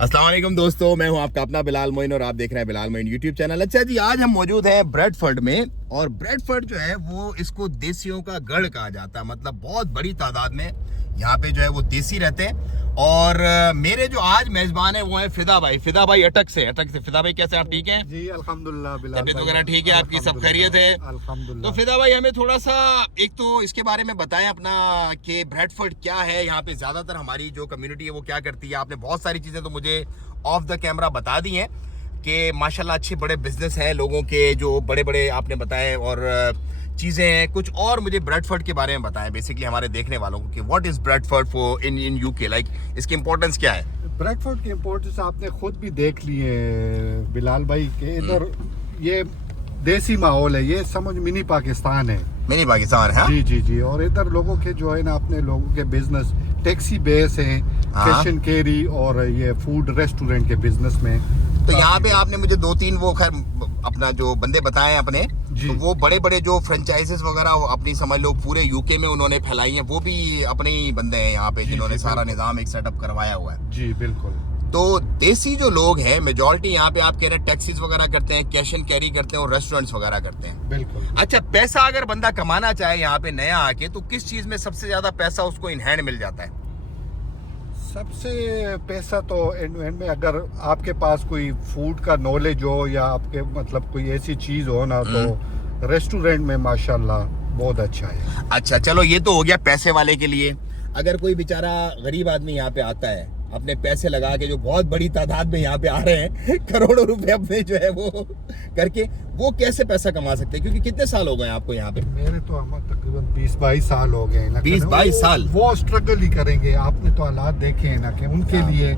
अस्सलाम वालेकुम दोस्तों, मैं हूं आपका अपना बिलाल मोइन और आप देख रहे हैं बिलाल मोइन यूट्यूब चैनल। अच्छा जी, आज हम मौजूद हैं ब्रेडफर्ड में और ब्रेडफर्ड जो है वो इसको देसियों का गढ़ कहा जाता है। मतलब बहुत बड़ी तादाद में यहाँ पे जो है वो देसी रहते हैं। और मेरे जो आज मेजबान है वो है फिदा भाई। फिदा भाई अटक से। फिदा भाई कैसे, आप ठीक हैं? जी अल्हम्दुलिल्लाह। तबीयत वगैरह ठीक है आपकी? सब खैरियत है? अल्हम्दुलिल्लाह। तो फिदा भाई हमें थोड़ा सा एक तो इसके बारे में बताएं अपना कि ब्रेडफर्ड क्या है, यहाँ पे ज्यादातर हमारी जो कम्युनिटी है वो क्या करती है। आपने बहुत सारी चीजें तो मुझे ऑफ द कैमरा बता दी हैं कि माशाल्लाह अच्छे बड़े बिजनेस हैं लोगों के, जो बड़े बड़े आपने बताए और चीज़ें हैं। कुछ और मुझे ब्रेडफर्ड के बारे में बताएं बेसिकली हमारे देखने वालों को कि what is Bradford for in UK, like इसकी इंपॉर्टेंस क्या है? ब्रेडफर्ड की इम्पोर्टेंस आपने खुद भी देख ली है बिलाल भाई के इधर ये देसी माहौल है, ये समझ मिनी पाकिस्तान है। मिनी पाकिस्तान है। जी जी जी। और इधर लोगों के जो है ना, अपने लोगों के बिजनेस टैक्सी बेस है, कैश एंड कैरी और ये फूड रेस्टोरेंट के बिजनेस में। तो यहाँ पे आपने मुझे दो तीन वो खैर अपना जो बंदे बताए अपने, तो वो बड़े बड़े जो फ्रेंचाइजेस वगैरह अपनी समझ लो पूरे यूके में उन्होंने फैलाई हैं, वो भी अपने ही बंदे हैं यहाँ पे जिन्होंने सारा निजाम एक सेटअप करवाया हुआ है। जी बिल्कुल। तो देसी जो लोग हैं मेजॉरिटी यहाँ पे आप कह रहे हैं टैक्सीज वगैरह करते हैं, कैश एंड कैरी करते हैं और रेस्टोरेंट्स वगैरह करते हैं। बिल्कुल। अच्छा, पैसा अगर बंदा कमाना चाहे यहाँ पे नया आके तो किस चीज में सबसे ज्यादा पैसा उसको इन हैंड मिल जाता है? सबसे पैसा तो एंड में अगर आपके पास कोई फूड का नॉलेज हो या आपके मतलब कोई ऐसी चीज हो ना, तो रेस्टोरेंट में माशाल्लाह बहुत अच्छा है। अच्छा चलो, ये तो हो गया पैसे वाले के लिए। अगर कोई बेचारा गरीब आदमी यहाँ पे आता है अपने पैसे लगा के, जो बहुत बड़ी तादाद में यहाँ पे आ रहे हैं करोड़ों रुपए अपने जो है वो करके, वो कैसे पैसा कमा सकते हैं? क्योंकि कितने साल हो गए आपको यहाँ पे? मेरे तो तकरीबन 20-22 साल हो गए। 20-22 साल वो स्ट्रगल ही करेंगे। आपने तो हालात देखे हैं ना कि उनके लिए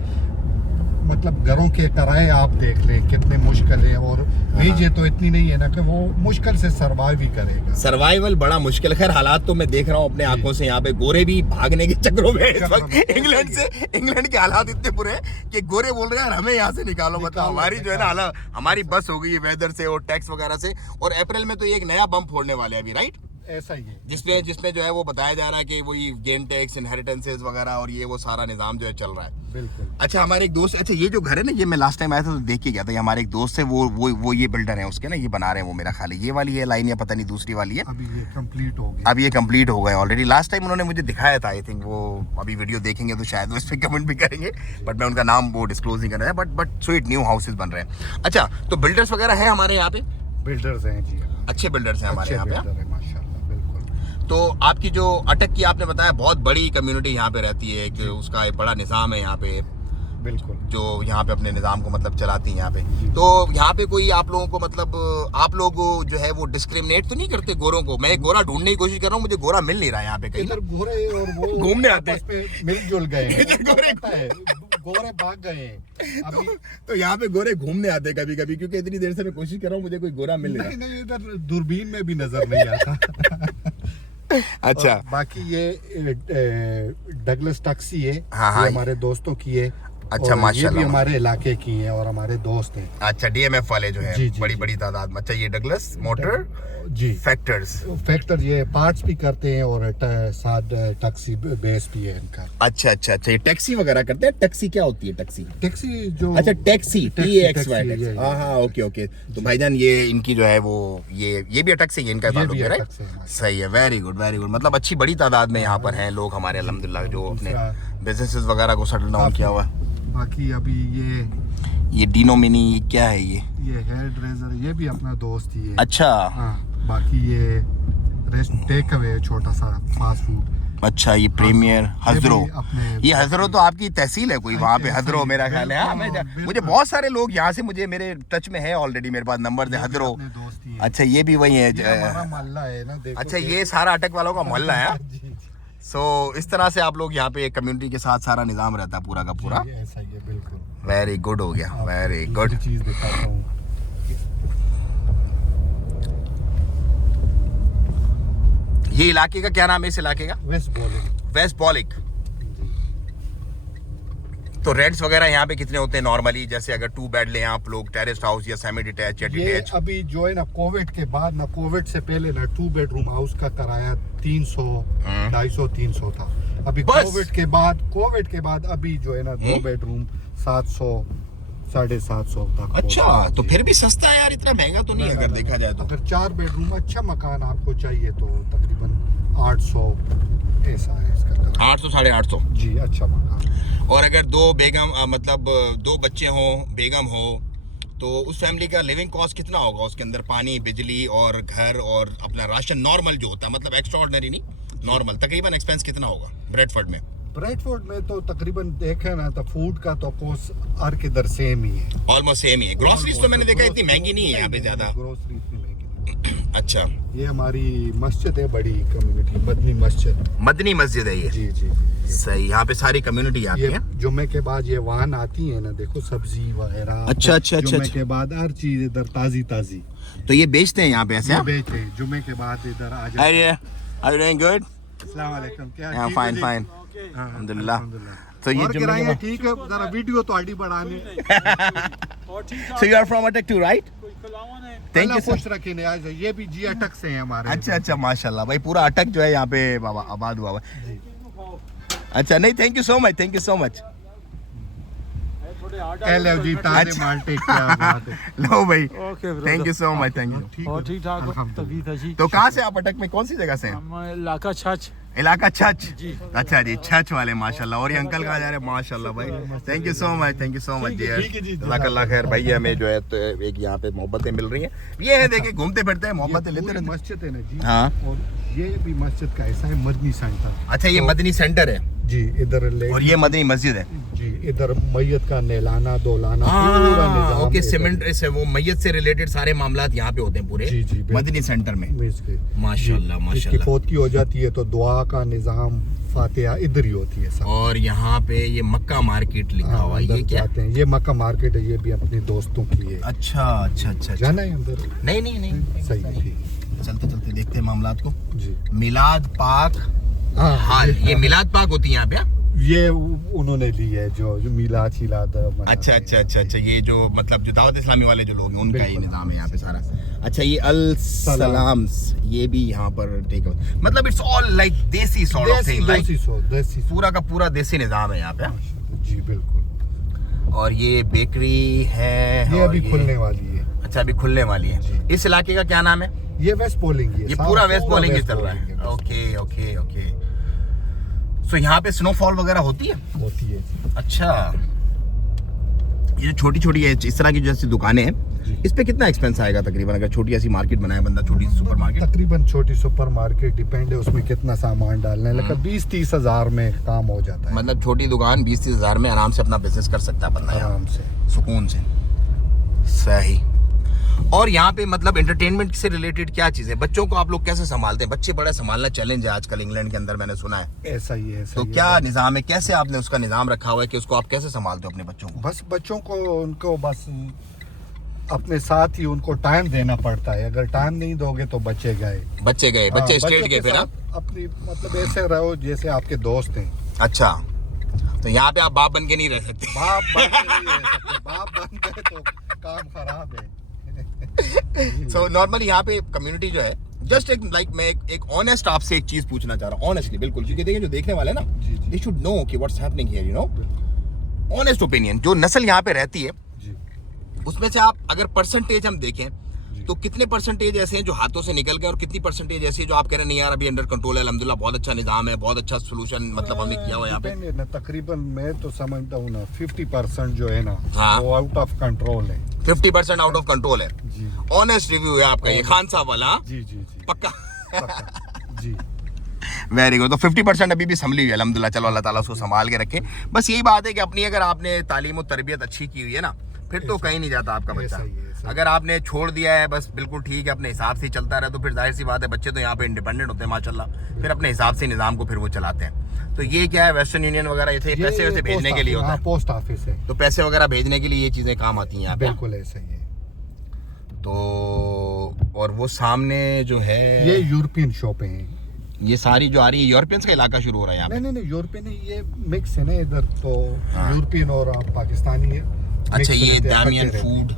मतलब घरों के किराए आप देख लें कितने मुश्किल है, और वेज तो इतनी नहीं है ना कि वो मुश्किल से सरवाइव ही करेगा। सर्वाइवल बड़ा मुश्किल। खैर हालात तो मैं देख रहा हूँ अपने आंखों से, यहाँ पे गोरे भी भागने के चक्करों में इस वक्त इंग्लैंड से। इंग्लैंड के हालात इतने बुरे हैं कि गोरे बोल रहे हैं हमें यहाँ से निकालो। मतलब हमारी जो है ना हालत, हमारी बस हो गई है वेदर से और टैक्स वगैरह से। और अप्रैल में तो ये एक नया बम फोड़ने वाले हैं अभी, राइट? ऐसा ही है, जिसमें जो है वो बताया जा रहा है कि वही गेन टैक्स, इनहेरिटेंसेस वगैरह और ये वो सारा निजाम जो है चल रहा है। बिल्कुल। अच्छा, हमारे एक दोस्त, अच्छा ये जो घर है ना, ये मैं लास्ट टाइम आया था तो देख के गया था। ये हमारे एक दोस्त है, वो ये बिल्डर है उसके ना, ये बना रहे हैं वो मेरा ख्याल है ये वाली है लाइन या पता नहीं दूसरी वाली है। अभी ये कंप्लीट हो गया। अब ये कंप्लीट हो गए ऑलरेडी। लास्ट टाइम उन्होंने मुझे दिखाया था, आई थिंक वो अभी वीडियो देखेंगे तो शायद वो इस पर कमेंट भी करेंगे, बट मैं उनका नाम वो डिस्क्लोज नहीं कर रहा है। बट स्वीट न्यू हाउसेज बन रहे हैं। अच्छा, तो बिल्डर्स वगैरह हैं हमारे यहाँ पे? बिल्डर्स हैं जी, अच्छे बिल्डर्स हैं हमारे यहाँ पे। तो आपकी जो अटक की आपने बताया बहुत बड़ी कम्युनिटी यहाँ पे रहती है, कि उसका एक बड़ा निज़ाम है यहाँ पे। बिल्कुल। जो यहाँ पे अपने निज़ाम को मतलब चलाती हैं यहाँ पे। तो यहाँ पे कोई आप लोगों को मतलब आप लोग जो है वो डिस्क्रिमिनेट तो नहीं करते गोरों को? मैं एक गोरा ढूंढने की कोशिश कर रहा हूँ, मुझे गोरा मिल नहीं रहा है यहाँ पे कहीं। इधर गोरे और वो घूमने आते हैं, मिलजुल गए गोरे भाग गए अभी। तो यहाँ पे गोरे घूमने आते हैं कभी कभी, क्योंकि इतनी देर से मैं कोशिश कर रहा हूँ मुझे कोई गोरा मिल नहीं रहा। नहीं, इधर दूरबीन में भी नजर नहीं आता। अच्छा, बाकी ये डगलस टैक्सी है, हाँ, ये हमारे दोस्तों की है। अच्छा माशाल्लाह, ये भी हमारे इलाके की है और हमारे दोस्त हैं। अच्छा, डीएमएफ वाले जो है बड़ी बड़ी तादाद में। अच्छा, ये डगलस मोटर जी फैक्टर ये पार्ट्स भी करते हैं और साथ टैक्सी बेस भी है इनका। अच्छा, ये टैक्सी वगैरह करते हैं। टैक्सी क्या होती है? टैक्सी जो, अच्छा टैक्सी TAXY। हाँ, ओके। तो भाईजान ये इनकी जो है वो ये भी अटक से इनका ताल्लुक है, राइट? सही है, वेरी गुड। मतलब अच्छी बड़ी तादाद में यहाँ पर हैं लोग हमारे अल्हम्दुलिल्लाह जो अपने बिजनेसेस वगैरह को सेटल डाउन किया हुआ है। बाकी अभी ये डीनो मिनी क्या है? ये हेयर ड्रेसर, ये भी अपना दोस्त ही है। अच्छा, हाँ। बाकी ये रेस्ट टेक अवे छोटा सा फास्ट फूड। अच्छा, ये प्रीमियर हजरो, ये हजरो तो तो आपकी तहसील है कोई वहाँ पे? हजरो मेरा ख्याल है। हाँ, मुझे बहुत सारे लोग यहाँ से मुझे मेरे टच में है ऑलरेडी, मेरे पास नंबर है हजरो। अच्छा, ये भी वही है, मोहल्ला है ना। अच्छा, ये सारा अटक वालों का मोहल्ला है। सो इस तरह से आप लोग यहाँ पे कम्युनिटी के साथ सारा निजाम रहता है पूरा का पूरा। ऐसा ही है, बिल्कुल। वेरी गुड हो गया, वेरी गुड। चीज दिखाता हूँ, ये इलाके का क्या नाम है? इस इलाके का वेस्ट बॉलिक। तो रेंट्स वगैरह यहाँ पे कितने होते हैं नॉर्मली? जैसे अगर 2 बेड लें आप लोग, टेरेस हाउस या सेमी डिटैच या डिटैच? अभी जो है ना कोविड के बाद ना, कोविड से पहले ना 2 बेडरूम हाउस का किराया 300, 250, 300 था। अभी कोविड के बाद अभी जो है ना 2 बेडरूम 700 750 तक। अच्छा, होता है तो जी। फिर भी सस्ता है यार, इतना महंगा तो नहीं ना, अगर ना, देखा जाए तो। अगर 4 बेडरूम अच्छा मकान आपको चाहिए तो तकरीबन 800 ऐसा है इसका करार। 800 850। जी अच्छा मकान। और अगर दो बेगम मतलब 2 बच्चे हों, बेगम हो, तो उस फैमिली का लिविंग कॉस्ट कितना होगा उसके अंदर? पानी, बिजली और घर और अपना राशन नॉर्मल जो होता है, मतलब एक्स्ट्रा ऑर्डिनरी नहीं, नॉर्मल, तकरीबन एक्सपेंस कितना होगा ब्रेडफोर्ड में? ब्रेडफोर्ड में तो तकरीबन देखे ना तो फूड का तो कॉस्ट हर किधर सेम ही है। ऑलमोस्ट सेम ही है। ग्रोसरीज तो मैंने देखा इतनी महंगी नहीं है यहाँ पे ज्यादा। ग्रोसरी इतनी महंगी नहीं। अच्छा, ये हमारी मस्जिद है, बड़ी कम्युनिटी मदनी मस्जिद। मदनी मस्जिद है ये। जी जी जी। सही, यहाँ पे सारी कम्युनिटी आती ये है। जुम्मे के बाद ये वाहन आती है ना, देखो सब्जी वगैरह। अच्छा, अच्छा, अच्छा, जुम्मे अच्छा। के बाद हर चीज इधर ताजी ताजी तो ये बेचते हैं यहाँ पे ऐसे? ये बेचते हैं। जुम्मे के बाद इधर आ जाते हैं। Are you doing good? अस्सलाम वालेकुम। क्या Yeah, ठीक हो fine, जी? fine. हाँ, अल्हम्दुलिल्लाह। अल्हम्दुलिल्लाह। तो ये और जुम्मे के किराया बाद- ठीक है, जरा वीडियो तो आड़ी बढ़ाने। So you are from Atak too, right? Thank Allah you sir. खुश रखे ने आज। ये भी जी अटक से हैं हमारे। अच्छा अच्छा, माशाल्लाह भाई, पूरा अटक जो है यहाँ पे बाबा आबाद हुआ हुआ है। अच्छा, नहीं, thank you so much, thank you so much. Hello जी, ताजे अच्छा। माल्टे क्या बात है। लो भाई, okay thank you so much, thank you. ठीक और है। ठीक ठाक अल्हम्दुलिल्लाह। तबीयत अच्छी। तो कहाँ से आप अटक में, कौन सी जगह से हैं? हम इलाका छछ। इलाका छछ। जी। अच्छा जी, छछ वाले, माशाल्लाह। और ये अंकल कहाँ जा रहे हैं? माशाल्लाह भाई, thank you so much, thank you so much ठीक है, डियर। ठीक है जी, जज़ाकल्लाह खैर भाई, हमें जो है तो एक यहाँ पे मोहब्बतें मिल रही हैं। ये है, देखिए घूमते फिरते हैं, मोहब्बतें ये लेते पूरी रहते हैं। मस्जिद है ना जी। हाँ। और ये भी मस्जिद का ऐसा है मदनी सेंटर। अच्छा, ये मदनी सेंटर है जी इधर ले। और ये मदनी मस्जिद है। जी इधर मैयत का नहलाना धोलाना पूरा निजाम ओके, इधर सीमेंट है। से वो मैयत से रिलेटेड सारे मामलात यहाँ पे होते हैं पूरे जी, जी, बिल्कुल। मदनी सेंटर में। इसके माशाल्लाह, जी, इसकी माशाल्लाह। फौत की हो जाती है तो दुआ का निजाम फातिहा इधर ही होती है सब। और यहाँ पे ये मक्का मार्केट लिखा हाँ, हुआ है, ये अंदर क्या? जाते हैं। ये मक्का मार्केट है, ये भी अपने दोस्तों की है। अच्छा अच्छा अच्छा अच्छा। जाना है अंदर? नहीं नहीं नहीं, सही है, ठीक है। चलते चलते देखते हैं मामलात को। जी मिलाद पाक हाँ हाल, ये मिलाद पाक होती है यहाँ पे? ये उन्होंने ली है जो मिलाद शिलाद मनाते अच्छा हैं। अच्छा अच्छा अच्छा, ये जो मतलब जो दावत इस्लामी वाले जो लोग हैं उनका ये बिल्कुल। निज़ाम है यहाँ पे सारा। अच्छा, ये अल सलाम्स, ये भी यहाँ पर टेक, मतलब इट्स ऑल लाइक देसी सॉर्ट ऑफ थिंग, लाइक देसी पूरा का पूरा देसी निज़ाम है यहाँ पे। जी बिल्कुल। और ये बेकरी है, ये और अभी खुलने वाली है। अच्छा, अभी खुलने वाली है। जी। इस इलाके का क्या नाम है? ये वेस्ट पोलिंग है। ये पूरा वेस्ट पोलिंग चल रहा पोलिंग है। Okay okay okay. सो यहाँ पे स्नोफॉल वगैरह होती है? होती है। अच्छा, ये जो छोटी छोटी है इस तरह की जैसी दुकानें हैं, जी। इस पे कितना एक्सपेंस आएगा तकरीबन, अगर छोटी ऐसी मार्केट बनाए बंदा, छोटी सुपर मार्केट? तकरीबन छोटी सुपर मार्केट डिपेंड है उसमें कितना सामान डालना है, लेकिन 20-30 हजार में काम हो जाता है मतलब छोटी दुकान 20-30 हज़ार में आराम से अपना बिजनेस कर सकता है बंदा यहाँ आराम से। सुकून से। सही। और यहाँ पे मतलब एंटरटेनमेंट से रिलेटेड क्या चीज़ें, बच्चों को आप लोग कैसे संभालते हैं? बच्चे बड़ा संभालना चैलेंज है आजकल इंग्लैंड के अंदर, मैंने सुना है। ऐसा ही है, ऐसा तो ही है। क्या निज़ाम है, कैसे आपने उसका निज़ाम रखा हुआ है कि उसको आप कैसे संभालते हो अपने बच्चों को? बस बच्चों को उनको बस अपने साथ ही उनको टाइम देना पड़ता है। अगर टाइम नहीं दोगे तो बच्चे गए। बच्चे गए, हाँ, बच्चे स्ट्रेट बच्चों गए के फिर? साथ अपनी मतलब ऐसे रहो जैसे आपके दोस्त हैं। अच्छा, तो यहाँ पे आप बाप बन के नहीं रह सकते। बाप बन के नहीं रह सकते। बाप बन गए तो काम खराब है। सो नॉर्मली यहाँ पे कम्युनिटी जो है, जस्ट एक लाइक मैं एक ऑनेस्ट आपसे एक चीज पूछना चाह रहा हूँ, ऑनेस्टली बिल्कुल, क्योंकि देखिए जो देखने वाले हैं ना, जी, जी। दे शुड नो कि what's happening here, you know. Honest opinion, जो नस्ल यहाँ पे रहती है जी उसमें से आप अगर परसेंटेज हम देखें तो कितने परसेंटेज ऐसे हैं जो हाथों से निकल गए और कितनी परसेंटेज ऐसी है जो आप कह रहे हैं नहीं यार अभी अंडर कंट्रोल है, अल्हम्दुलिल्लाह बहुत अच्छा निजाम है, बहुत अच्छा सोल्यूशन मतलब हमने किया हुआ यहाँ पे? Depend है ना, तकरीबन मैं तो समझता हूँ ना 50% जो है ना हाँ। वो आउट ऑफ कंट्रोल है। 50% आउट ऑफ कंट्रोल है। जी ऑनेस्ट रिव्यू है आपका ये, खान साहब वाला? हाँ? जी जी जी पक्का? पक्का। जी वेरी गुड। तो 50% अभी भी संभली हुई है अल्हम्दुलिल्लाह। चलो अल्लाह ताला उसको संभाल के रखे। बस यही बात है कि अपनी अगर आपने तालीम और तरबियत अच्छी की हुई है ना, फिर तो कहीं नहीं जाता आपका बच्चा। ऐसा ही है, ऐसा ही। अगर आपने छोड़ दिया है बस बिल्कुल ठीक है, अपने हिसाब से ही चलता रहे, तो फिर जाहिर सी बात है बच्चे तो यहाँ पे इंडिपेंडेंट होते हैं माशाल्लाह, फिर अपने हिसाब से निज़ाम को फिर वो चलाते हैं। तो ये क्या है, वेस्टर्न यूनियन वगैरह ये पैसे वैसे भेजने के लिए होता है, पोस्ट ऑफिस है। तो पैसे वगैरह भेजने के लिए ये चीज़ें काम आती हैं यहाँ पे। बिल्कुल ऐसा ही है। तो और वो सामने जो है ये यूरोपियन शॉपें हैं। ये सारी जो आ रही है, यूरोपियंस का इलाका शुरू हो रहा है यहाँ पे। नहीं यूरोपियन नहीं, ये मिक्स है ना इधर तो। हाँ। यूरोपियन और पाकिस्तानी है। अच्छा, mix ये रहते हैं, दामियन इकट्ठे रहते हैं। फूड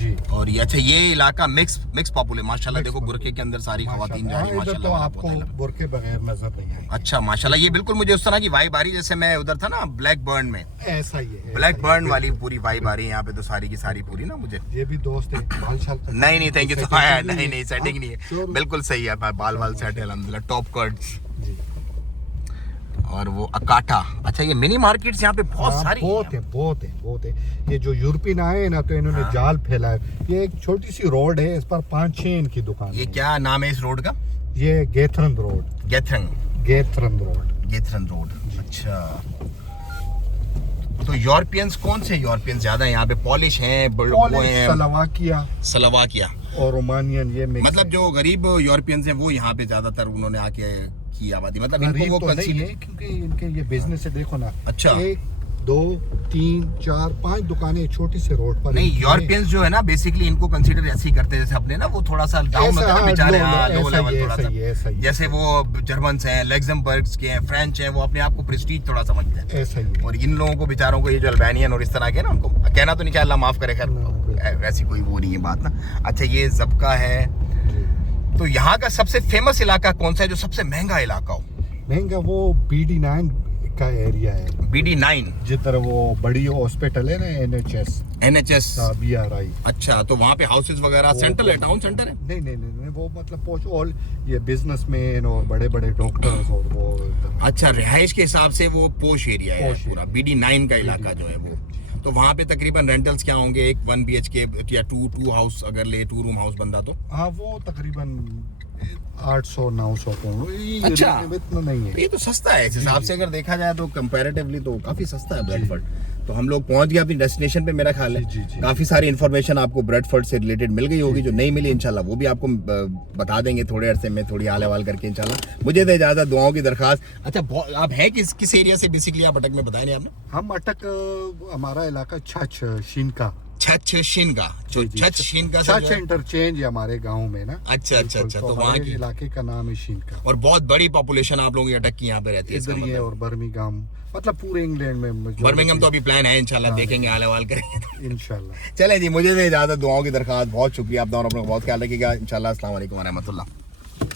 जी। और ये अच्छा ये इलाका मिक्स पॉपुलर माशाल्लाह। देखो बुरके के अंदर सारी खवातीन जा रही इधर तो माशाल्लाह। आपको बुरके बगैर नजर नहीं आएंगे। अच्छा माशाल्लाह, ये बिल्कुल मुझे उस तरह की वाइब आ रही है जैसे मैं उधर था ना ब्लैक बर्न में, ऐसा ही है, ब्लैक बर्न वाली पूरी वाइब आ रही है यहाँ पे तो सारी की सारी पूरी ना मुझे। ये भी दोस्त है बाल शाल नहीं थैंक यू तो नहीं सेटिंग नहीं है, बिल्कुल सही है, बाल वाल सेट है अल्हम्दुलिल्लाह, टॉप कट्स। और वो अकाटा, अच्छा ये मिनी मार्केट्स यहाँ पे बहुत सारी बहुत है। ये जो यूरोपियन आए ना तो इन्होंने जाल फैलाया। ये एक छोटी सी रोड है, इस पर 5-6 इनकी दुकान। ये क्या नाम है इस रोड का? ये गेथरन रोड। गेथरन रोड। अच्छा तो यूरोपियंस कौन से यूरोपियंस ज्यादा हैं यहाँ पे? पॉलिश हैं, स्लोवाकिया और रोमानियन, ये मतलब जो गरीब यूरोपियंस हैं वो यहाँ पे ज्यादातर उन्होंने आके की आबादी, मतलब इनको वो तो नहीं है क्योंकि इनके ये बिजनेस है, देखो ना। अच्छा 1 2 3 4 5 दुकानें छोटी सी रोड पर। नहीं यूरोपियंस जो है ना बेसिकली इनको कंसीडर ऐसे ही करते हैं जैसे अपने ना वो थोड़ा सा डाउन होता है बेचारे, लो लेवल थोड़ा सा, जैसे वो जर्मन्स हैं, लग्जमबर्ग्स के हैं, फ्रेंच हैं, वो अपने आप को प्रेस्टीज थोड़ा समझते हैं ऐसा ही। और इन लोगों को बेचारों को ये जो अल्बानियन और इस तरह के ना उनको कहना तो नहीं चाहिए, अल्लाह माफ करे, खैर ऐसी कोई वो नहीं है बात ना। अच्छा ये ज़ब्का है, तो यहाँ का सबसे फेमस इलाका कौन सा है जो सबसे महंगा इलाका हो? महंगा वो BD9 का एरिया है। BD9 जिधर वो बड़ी हॉस्पिटल है ना, NHS BRI। अच्छा तो वहाँ पे हाउसेस वगैरह सेंट्रल है, टाउन सेंटर है? नहीं वो मतलब पोस्ट ऑल ये बिजनेसमैन और बड़े बड़े डॉक्टर्स और वो। अच्छा रिहाइश के हिसाब से वो पोश एरिया है पूरा, BD9 का इलाका जो है वो। तो वहाँ पे तकरीबन रेंटल्स क्या होंगे? एक 1 BHK या 2 हाउस अगर ले, 2 रूम हाउस बंदा तो? हाँ वो तकरीबन 800-900 को। अच्छा इतना नहीं है, ये तो सस्ता है इस हिसाब से अगर देखा जाए तो कंपैरेटिवली तो काफी सस्ता है ब्रेडफोर्ड। तो हम लोग पहुंच गए अपनी डेस्टिनेशन पे मेरा ख्याल है। काफी सारी इन्फॉर्मेशन आपको ब्रेडफोर्ड से रिलेटेड मिल गई होगी, जो नहीं मिली इंशाल्लाह वो भी आपको बता देंगे थोड़े अरसे में, थोड़ी हाल हवाल करके इंशाल्लाह। मुझे तो इजाजत, दुआओं की दरखास्त। अच्छा आप है किस एरिया से बेसिकली? आप अटक में बताया नहीं आपने। हम अटक हमारा इलाका छछ शिनका इंटरचेंज है हमारे गांव में ना। अच्छा तो वहाँ के इलाके का नाम है शिनका। और बहुत बड़ी पॉपुलेशन आप लोगों की अटक की यहाँ पे रहती है इधर ही है। और बर्मिंघम मतलब पूरे इंग्लैंड में। बर्मिंघम तो अभी प्लान है इंशाल्लाह, देखेंगे हाल हवाल करेंगे इंशाल्लाह। चले जी, मुझे इजाजत, दुआओं की दरखास्त, बहुत शुक्रिया आप दोनों, अपना बहुत ख्याल रखिएगा इंशाल्लाह। अस्सलाम वालेकुम व रहमतुल्लाह।